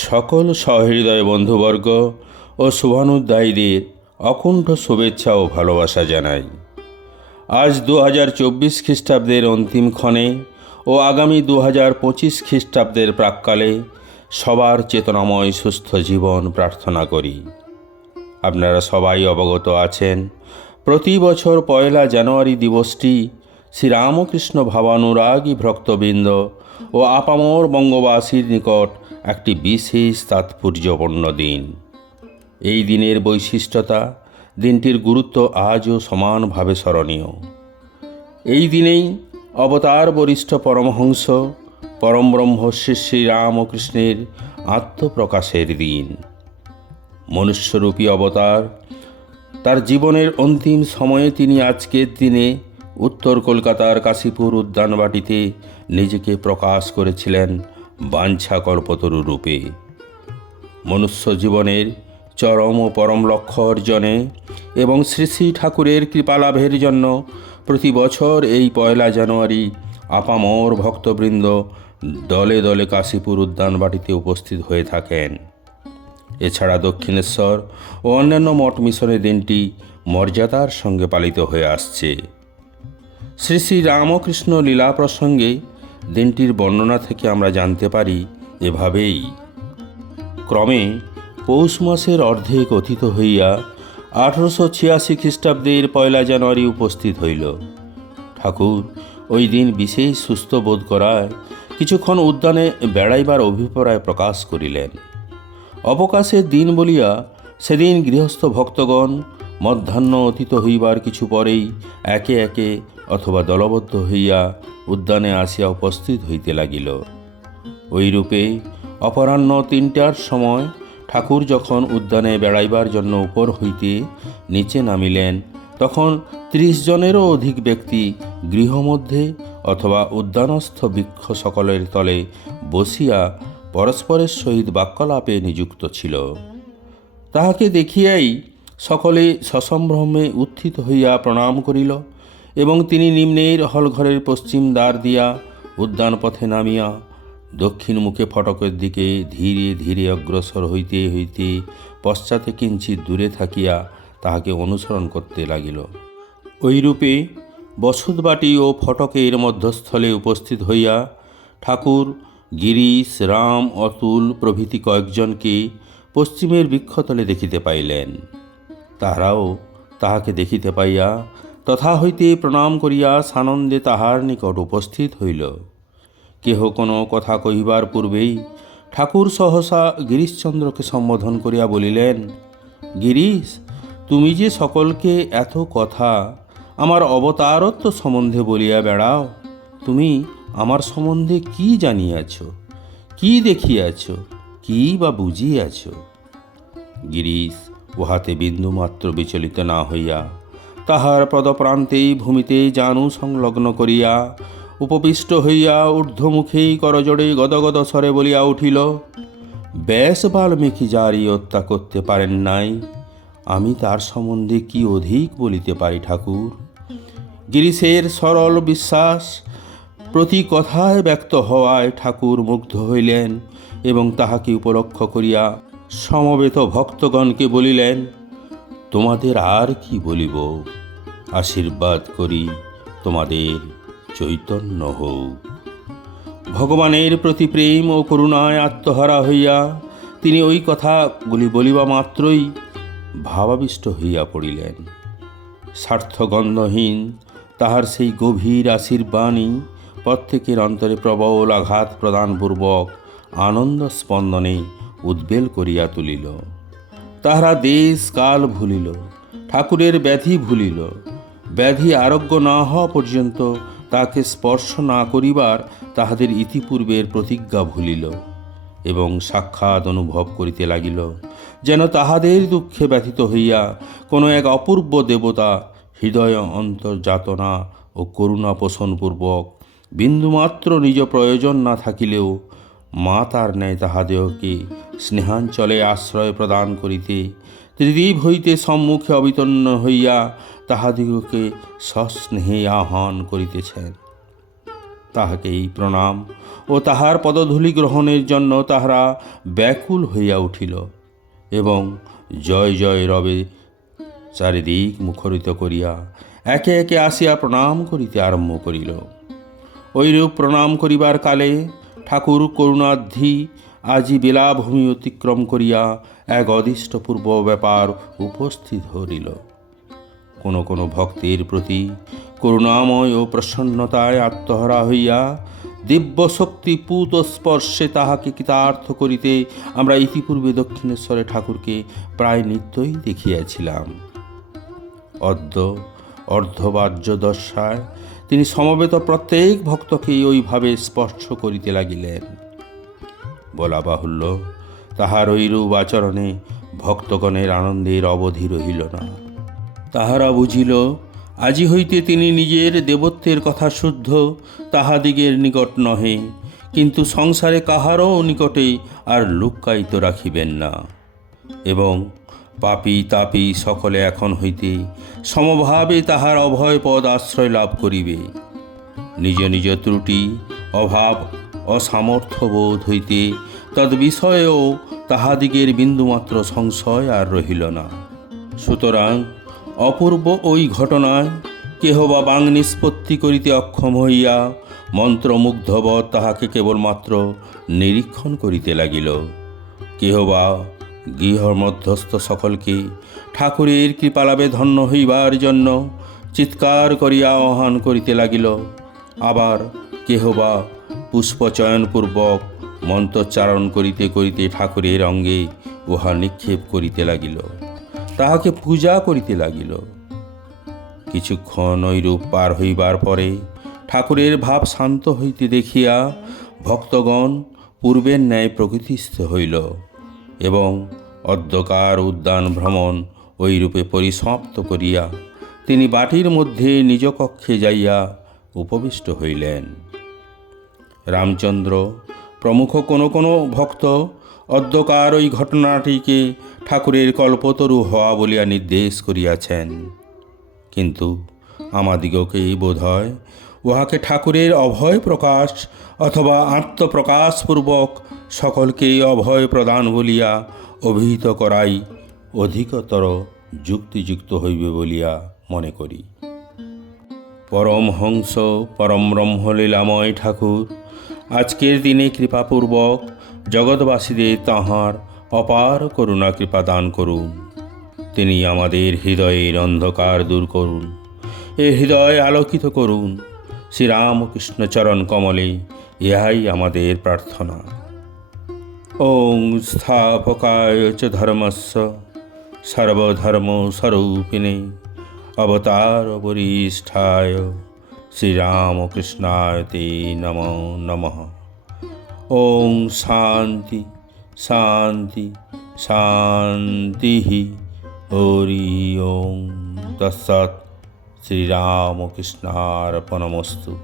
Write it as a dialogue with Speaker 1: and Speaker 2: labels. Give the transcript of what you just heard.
Speaker 1: সকল সহৃদয় বন্ধুবর্গ ও শুভানুদ্দায়ীদের অকুণ্ঠ শুভেচ্ছা ও ভালোবাসা জানাই। আজ দু হাজার চব্বিশ খ্রিস্টাব্দের অন্তিম ক্ষণে ও আগামী দু হাজার পঁচিশ খ্রিস্টাব্দের প্রাককালে সবার চেতনাময় সুস্থ জীবন প্রার্থনা করি। আপনারা সবাই অবগত আছেন, প্রতি বছর পয়লা জানুয়ারি দিবসটি শ্রীরামকৃষ্ণ ভাবানুরাগী ভক্তবৃন্দ ও আপামর বঙ্গবাসীর নিকট একটি বিশেষ তাৎপর্যপূর্ণ দিন। এই দিনের বৈশিষ্ট্যতা দিনটির গুরুত্ব আজও সমানভাবে স্মরণীয়। এই দিনেই অবতার বরিষ্ঠ পরমহংস পরম ব্রহ্ম শ্রী শ্রীরামকৃষ্ণের আত্মপ্রকাশের দিন। মনুষ্যরূপী অবতার, তার জীবনের অন্তিম সময়ে তিনি আজকের দিনে উত্তর কলকাতার কাশীপুর উদ্যানবাটিতে নিজেকে প্রকাশ করেছিলেন। বাঞ্ছা কল্পতরু রূপে। মনুষ্য জীবনের চরম ও পরম লক্ষ্য অর্জনে এবং শ্রী শ্রী ঠাকুরের কৃপালাভের জন্য প্রতি বছর এই পয়লা জানুয়ারি আপামর ভক্তবৃন্দ দলে দলে কাশীপুর উদ্যানবাটিতে উপস্থিত হয়ে থাকেন। এছাড়া দক্ষিণেশ্বর ও অন্যান্য মঠ মিশনের দিনটি মর্যাদার সঙ্গে পালিত হয়ে আসছে। শ্রী শ্রী রামকৃষ্ণ লীলা প্রসঙ্গে দিনটির বর্ণনা থেকে আমরা জানতে পারি এভাবেই। ক্রমে পৌষ মাসের অর্ধেক অতীত হইয়া আঠারোশো ছিয়াশি খ্রিস্টাব্দের পয়লা জানুয়ারি উপস্থিত হইল। ঠাকুর ওই দিন বিশেষ সুস্থ বোধ করায় কিছুক্ষণ উদ্যানে বেড়াইবার অভিপ্রায় প্রকাশ করিলেন। অবকাশের দিন বলিয়া সেদিন গৃহস্থ ভক্তগণ মধ্যাহ্ন অতীত হইবার কিছু পরেই একে একে অথবা দলবদ্ধ হইয়া উদ্যানে আসিয়া উপস্থিত হইতে লাগিল। ওইরূপে অপরাহ্ন তিনটার সময় ঠাকুর যখন উদ্যানে বেড়াইবার জন্য উপর হইতে নিচে নামিলেন, তখন ত্রিশ জনেরও অধিক ব্যক্তি গৃহমধ্যে অথবা উদ্যানস্থ বৃক্ষ সকলের তলে বসিয়া পরস্পরের সহিত বাক্যলাপে নিযুক্ত ছিল। তাহাকে দেখিয়াই সকলে সসম্ভ্রমে উত্থিত হইয়া প্রণাম করিল। এবং তিনি নিম্নের হলঘরের পশ্চিম দ্বার দিয়া উদ্যান পথে নামিয়া দক্ষিণ মুখে ফটকের দিকে ধীরে ধীরে অগ্রসর হইতে হইতে পশ্চাতে কিঞ্চিত দূরে থাকিয়া তাহাকে অনুসরণ করতে লাগিল। ওইরূপে বসতবাটি ও ফটকের মধ্যস্থলে উপস্থিত হইয়া ঠাকুর, গিরিশ, রাম, অতুল প্রভৃতি কয়েকজনকে পশ্চিমের বৃক্ষতলে দেখিতে পাইলেন। তাহারাও তাহাকে দেখিতে পাইয়া তথা হইতে প্রণাম করিয়া সানন্দে তাহার নিকট উপস্থিত হইল। কেহ কোনো কথা কহিবার পূর্বেই ঠাকুর সহসা গিরিশচন্দ্রকে সম্বোধন করিয়া বলিলেন, গিরিশ, তুমি যে সকলকে এত কথা আমার অবতারত্ব সম্বন্ধে বলিয়া বেড়াও, তুমি আমার সম্বন্ধে কি জানিয়াছ, কি দেখিয়াছ, কি বা বুঝিয়াছ? গিরিশ, উহাতে বিন্দুমাত্র বিচলিত না হইয়া তাহার পদপ্রান্তেই ভূমিতে জানু সংলগ্ন করিয়া, উপবিষ্ট হইয়া ঊর্ধ্বমুখেই করজোড়ে গদগদ স্বরে বলিয়া উঠিল, ব্যাস বাল্মীকি যারই হত্যা করতে পারেন নাই, আমি তার সম্বন্ধে কি অধিক বলিতে পারি ঠাকুর? গিরিশের সরল বিশ্বাস প্রতি কথায় ব্যক্ত হওয়ায় ঠাকুর মুগ্ধ হইলেন এবং তাহাকে উপলক্ষ করিয়া সমবেত ভক্তগণকে বলিলেন তোমাদের আর কি বলিব? আশীর্বাদ করি তোমাদের চৈতন্য হোক ভগবানের প্রতি প্রেম ও করুণায় আত্মহারা হইয়া তিনি ওই কথাগুলি বলিবা মাত্রই ভাবাবিষ্ট হইয়া পড়িলেন। স্বার্থগন্ধহীন তাহার সেই গভীর আশীর্বাণী প্রত্যেকের অন্তরে প্রবল আঘাত প্রদানপূর্বক আনন্দ স্পন্দনে উদ্বেল করিয়া তুলিল। তাহারা দেশ কাল ভুলিল, ঠাকুরের ব্যাধি ভুলিল। ব্যাধি আরোগ্য না হওয়া পর্যন্ত তাকে স্পর্শ না করিবার তাহাদের ইতিপূর্বের প্রতিজ্ঞা ভুলিল এবং সাক্ষাৎ অনুভব করিতে লাগিল, যেন তাহাদের দুঃখে ব্যথিত হইয়া কোনো এক অপূর্ব দেবতা হৃদয় অন্তর্যাতনা ও করুণা পোষণপূর্বক বিন্দুমাত্র নিজ প্রয়োজন না থাকিলেও মা তার ন্যায় তাহাদেহকে স্নেহাঞ্চলে আশ্রয় প্রদান করিতে ত্রিদীপ হইতে সম্মুখে অবিতন্ন হইয়া তাহাদিগকে সস্নেহে আহ্বান করিতেছেন। তাহাকেই প্রণাম ও তাহার পদধূলি গ্রহণের জন্য তাহারা ব্যাকুল হইয়া উঠিল এবং জয় জয় রবে চারিদিক মুখরিত করিয়া একে একে আসিয়া প্রণাম করিতে আরম্ভ করিল। ঐরূপ প্রণাম করিবার কালে ঠাকুর করুণাধি আজি বেলাভূমি অতিক্রম করিয়া এক অদিষ্টপূর্ব ব্যাপার উপস্থিত হইল। কোনো কোনো ভক্তের প্রতি করুণাময় ও প্রসন্নতায় আত্মহারা হইয়া দিব্য শক্তি পুত স্পর্শে তাহাকে কৃতার্থ করিতে আমরা ইতিপূর্বে দক্ষিণেশ্বরে ঠাকুরকে প্রায় নিত্যই দেখিয়াছিলাম। অদ্য অর্ধবাহ্য দশায় তিনি সমবেত প্রত্যেক ভক্তকেই ওইভাবে স্পর্শ করিতে লাগিলেন। বলা বাহুল্য, তাহার ঐরূপ আচরণে ভক্তগণের আনন্দের অবধি রহিল না। তাহারা বুঝিল, আজি হইতে তিনি নিজের দেবত্বের কথা শুদ্ধ তাহাদিগের নিকট নহে, কিন্তু সংসারে কাহারও নিকটে আর লুক্কায়িত রাখিবেন না। এবং পাপী তাপী সকলে এখন হইতে সমভাবে তাহার অভয় পদ আশ্রয় লাভ করিবে। নিজ নিজ ত্রুটি, অভাব, অসামর্থ্য বোধ হইতে তদ্বিষয়েও তাহাদিগের বিন্দুমাত্র সংশয় আর রহিল না। সুতরাং অপূর্ব ওই ঘটনায় কেহ বা বাং নিষ্পত্তি করিতে অক্ষম হইয়া মন্ত্রমুগ্ধবৎ তাহাকে কেবলমাত্র নিরীক্ষণ করিতে লাগিল। কেহ বা গৃহ মধ্যস্থ সকলকে ঠাকুরের কৃপালাভে ধন্য হইবার জন্য চিৎকার করিয়া আহ্বান করিতে লাগিল। আবার কেহ বা পুষ্পচয়নপূর্বক মন্ত্রোচ্চারণ করিতে করিতে ঠাকুরের অঙ্গে উহা নিক্ষেপ করিতে লাগিল। তাহাকে পূজা করিতে লাগিল। কিছুক্ষণ ঐরূপ পার হইবার পরে ঠাকুরের ভাব শান্ত হইতে দেখিয়া ভক্তগণ পূর্বের ন্যায় প্রকৃতিস্থ হইল। এবং অদ্যকার উদ্যান ভ্রমণ ওইরূপে পরিসমাপ্ত করিয়া তিনি বাটির মধ্যে নিজ কক্ষে যাইয়া উপবিষ্ট হইলেন। রামচন্দ্র, প্রমুখ কোনো কোনো ভক্ত অদ্যকার ওই ঘটনাটিকে ঠাকুরের কল্পতরু হওয়া বলিয়া নির্দেশ করিয়াছেন। কিন্তু আমাদিগকে বোধ হয়, উহাকে ঠাকুরের অভয় প্রকাশ অথবা আত্মপ্রকাশপূর্বক সকলকেই অভয় প্রদান বলিয়া অভিহিত করাই অধিকতর যুক্তিযুক্ত হইবে বলিয়া মনে করি। পরমহংস পরম ব্রহ্মলীলাময় ঠাকুর, আজকের দিনে কৃপাপূর্বক জগৎবাসীদের তাঁহার অপার করুণা কৃপা দান করুন। তিনি আমাদের হৃদয়ের অন্ধকার দূর করুন, এ হৃদয় আলোকিত করুন। শ্রীরামকৃষ্ণ চরণ কমলে ইহাই আমাদের প্রার্থনা। ওং স্থাপকায় চ ধর্মস্য সর্বধর্ম স্বরূপিণে অবতার বরিষ্ঠায় শ্রীরামকৃষ্ণায় তে নম নমঃ। ওং শান্তি শান্তি শান্তি হরি ওং তৎসৎ। শ্রীরামকৃষ্ণার্পণমস্তু।